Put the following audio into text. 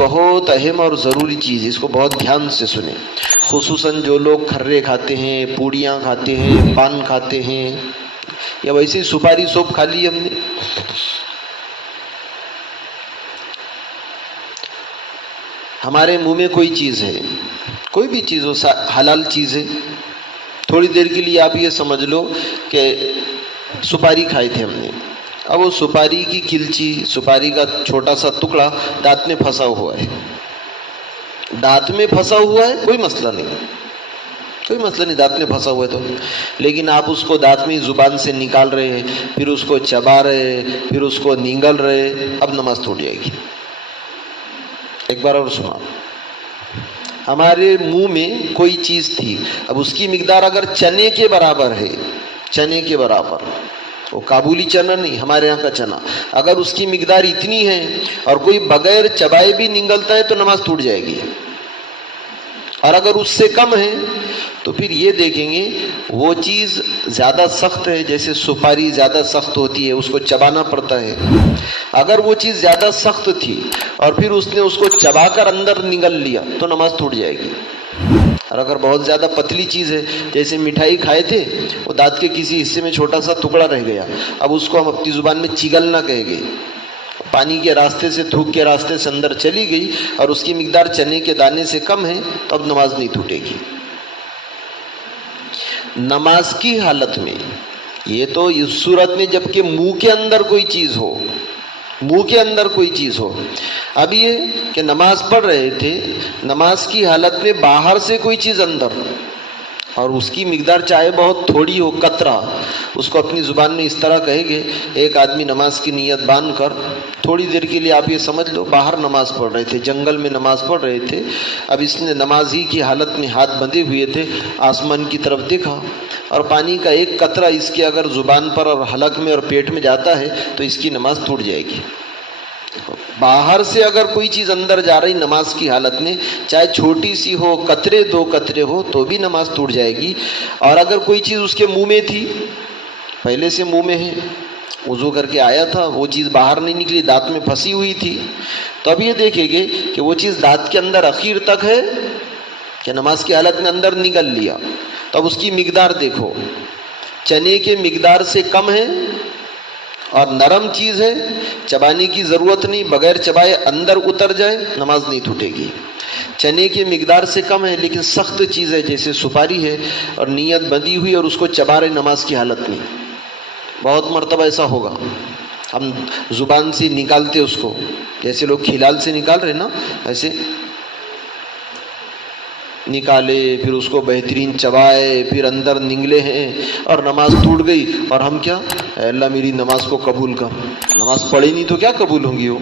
بہت اہم اور ضروری چیز ہے، اس کو بہت دھیان سے سنیں، خصوصاً جو لوگ کھرے کھاتے ہیں، پوڑیاں کھاتے ہیں، پان کھاتے ہیں، یا ویسے ہی سپاری سوپ کھا لی ہم نے۔ ہمارے منہ میں کوئی چیز ہے، کوئی بھی چیز ہو، حلال چیز ہے، تھوڑی دیر کے لیے آپ یہ سمجھ لو کہ سپاری کھائی تھی ہم نے، اب وہ سپاری کی کلچی، سپاری کا چھوٹا سا ٹکڑا دانت میں پھنسا ہوا ہے، دانت میں پھنسا ہوا ہے، کوئی مسئلہ نہیں، کوئی مسئلہ نہیں، دانت میں پھنسا ہوا ہے تو، لیکن آپ اس کو دانت میں زبان سے نکال رہے ہیں، پھر اس کو چبا رہے، پھر اس کو نینگل رہے، اب نماز ٹوٹ جائے گی۔ ایک بار اور سنا، ہمارے منہ میں کوئی چیز تھی، اب اس کی مقدار اگر چنے کے برابر ہے، چنے کے برابر، وہ کابلی چنا نہیں، ہمارے یہاں کا چنا، اگر اس کی مقدار اتنی ہے اور کوئی بغیر چبائے بھی نگلتا ہے تو نماز ٹوٹ جائے گی، اور اگر اس سے کم ہے تو پھر یہ دیکھیں گے وہ چیز زیادہ سخت ہے، جیسے سپاری زیادہ سخت ہوتی ہے، اس کو چبانا پڑتا ہے، اگر وہ چیز زیادہ سخت تھی اور پھر اس نے اس کو چبا کر اندر نگل لیا تو نماز ٹوٹ جائے گی، اور اگر بہت زیادہ پتلی چیز ہے، جیسے مٹھائی کھائے تھے، وہ دانت کے کسی حصے میں چھوٹا سا ٹکڑا رہ گیا، اب اس کو ہم اپنی زبان میں چگلنا کہیں گے، پانی کے راستے سے، تھوک کے راستے سے اندر چلی گئی اور اس کی مقدار چنے کے دانے سے کم ہے تو اب نماز نہیں ٹوٹے گی۔ نماز کی حالت میں یہ تو اس صورت میں جبکہ منہ کے اندر کوئی چیز ہو، منہ کے اندر کوئی چیز ہو، اب یہ کہ نماز پڑھ رہے تھے، نماز کی حالت میں باہر سے کوئی چیز اندر، اور اس کی مقدار چاہے بہت تھوڑی ہو، قطرہ، اس کو اپنی زبان میں اس طرح کہیں گے، ایک آدمی نماز کی نیت باندھ کر تھوڑی دیر کے لیے آپ یہ سمجھ لو باہر نماز پڑھ رہے تھے، جنگل میں نماز پڑھ رہے تھے، اب اس نے نماز ہی کی حالت میں ہاتھ بندھے ہوئے تھے، آسمان کی طرف دیکھا اور پانی کا ایک قطرہ اس کے اگر زبان پر اور حلق میں اور پیٹ میں جاتا ہے تو اس کی نماز ٹوٹ جائے گی۔ باہر سے اگر کوئی چیز اندر جا رہی نماز کی حالت میں، چاہے چھوٹی سی ہو، قطرے دو قطرے ہو، تو بھی نماز ٹوٹ جائے گی، اور اگر کوئی چیز اس کے منہ میں تھی، پہلے سے منہ میں ہے، وضو کر کے آیا تھا، وہ چیز باہر نہیں نکلی، دانت میں پھنسی ہوئی تھی، تو اب یہ دیکھیں گے کہ وہ چیز دانت کے اندر اخیر تک ہے کہ نماز کی حالت میں اندر نگل لیا، تو اب اس کی مقدار دیکھو، چنے کے مقدار سے کم ہے اور نرم چیز ہے، چبانے کی ضرورت نہیں، بغیر چبائے اندر اتر جائے نماز نہیں ٹوٹے گی۔ چنے کی مقدار سے کم ہے لیکن سخت چیز ہے، جیسے سپاری ہے، اور نیت بندھی ہوئی اور اس کو چبا رہے نماز کی حالت میں، بہت مرتبہ ایسا ہوگا، ہم زبان سے نکالتے اس کو، جیسے لوگ کھلال سے نکال رہے نا، ایسے نکالے، پھر اس کو بہترین چبائے، پھر اندر نگلے ہیں اور نماز ٹوٹ گئی، اور ہم کیا، اے اللہ میری نماز کو قبول کر، نماز پڑھی نہیں تو کیا قبول ہوں گی وہ،